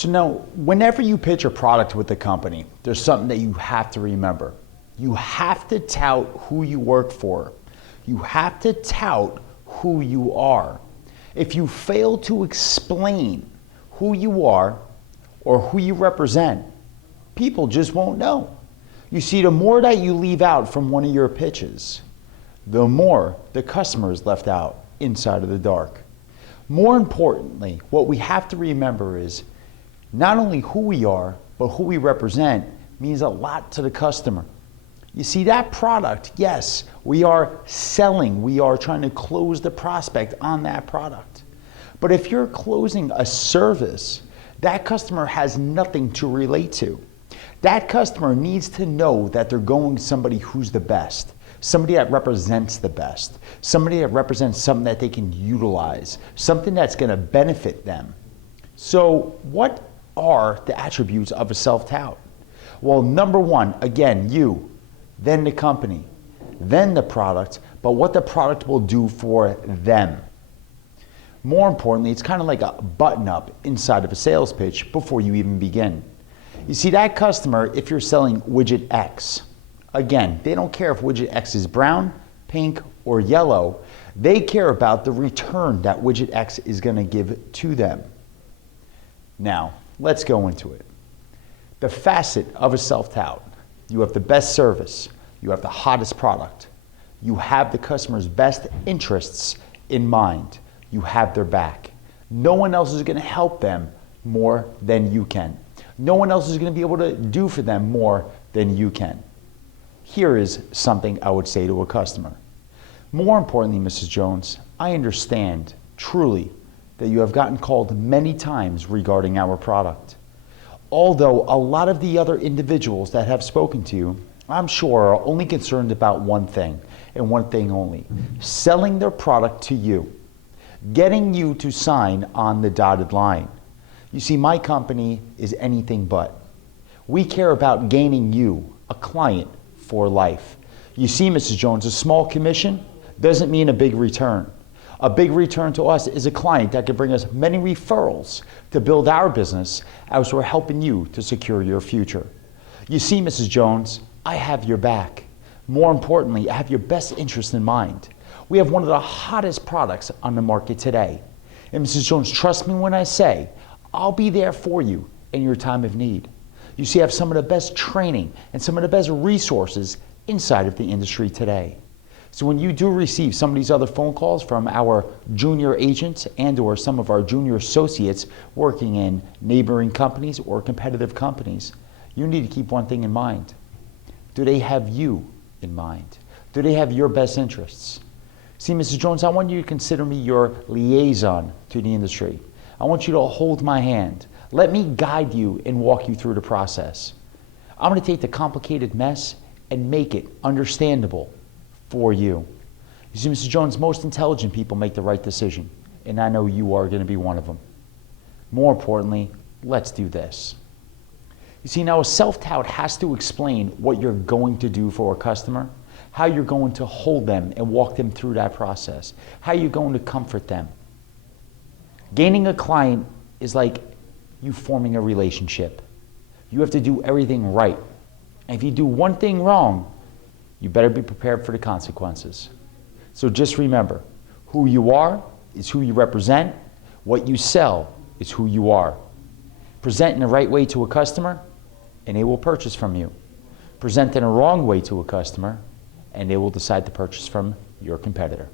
So now, whenever you pitch a product with the company, there's something that you have to remember. You have to tout who you work for. You have to tout who you are. If you fail to explain who you are or who you represent, people just won't know. You see, the more that you leave out from one of your pitches, the more the customer is left out inside of the dark. More importantly, what we have to remember is not only who we are, but who we represent means a lot to the customer. You see, that product, yes, we are selling, we are trying to close the prospect on that product. But if you're closing a service, that customer has nothing to relate to. That customer needs to know that they're going to somebody who's the best, somebody that represents the best, somebody that represents something that they can utilize, something that's going to benefit them. So what are the attributes of a self-tout? Well, number one, again, you, then the company, then the product, but what the product will do for them. More importantly, it's kind of like a button-up inside of a sales pitch before you even begin. You see, that customer, if you're selling widget X, again, they don't care if widget X is brown, pink, or yellow. They care about the return that widget X is going to give to them. Now, let's go into it. The facet of a self-tout: you have the best service, you have the hottest product, you have the customer's best interests in mind, you have their back. No one else is going to help them more than you can. No one else is going to be able to do for them more than you can. Here is something I would say to a customer. More importantly, Mrs. Jones, I understand truly that you have gotten called many times regarding our product. Although a lot of the other individuals that have spoken to you, I'm sure, are only concerned about one thing, and one thing only: selling their product to you, getting you to sign on the dotted line. You see, my company is anything but. We care about gaining you, a client, for life. You see, Mrs. Jones, a small commission doesn't mean a big return. A big return to us is a client that can bring us many referrals to build our business as we're helping you to secure your future. You see, Mrs. Jones, I have your back. More importantly, I have your best interest in mind. We have one of the hottest products on the market today. And Mrs. Jones, trust me when I say, I'll be there for you in your time of need. You see, I have some of the best training and some of the best resources inside of the industry today. So when you do receive some of these other phone calls from our junior agents and or some of our junior associates working in neighboring companies or competitive companies, you need to keep one thing in mind. Do they have you in mind? Do they have your best interests? See, Mrs. Jones, I want you to consider me your liaison to the industry. I want you to hold my hand. Let me guide you and walk you through the process. I'm going to take the complicated mess and make it understandable for you. You see, Mrs. Jones, most intelligent people make the right decision, and I know you are going to be one of them. More importantly, let's do this. You see, now a self-tout has to explain what you're going to do for a customer, how you're going to hold them and walk them through that process, how you're going to comfort them. Gaining a client is like you forming a relationship. You have to do everything right. And if you do one thing wrong, you better be prepared for the consequences. So just remember, who you are is who you represent. What you sell is who you are. Present in the right way to a customer, and they will purchase from you. Present in a wrong way to a customer, and they will decide to purchase from your competitor.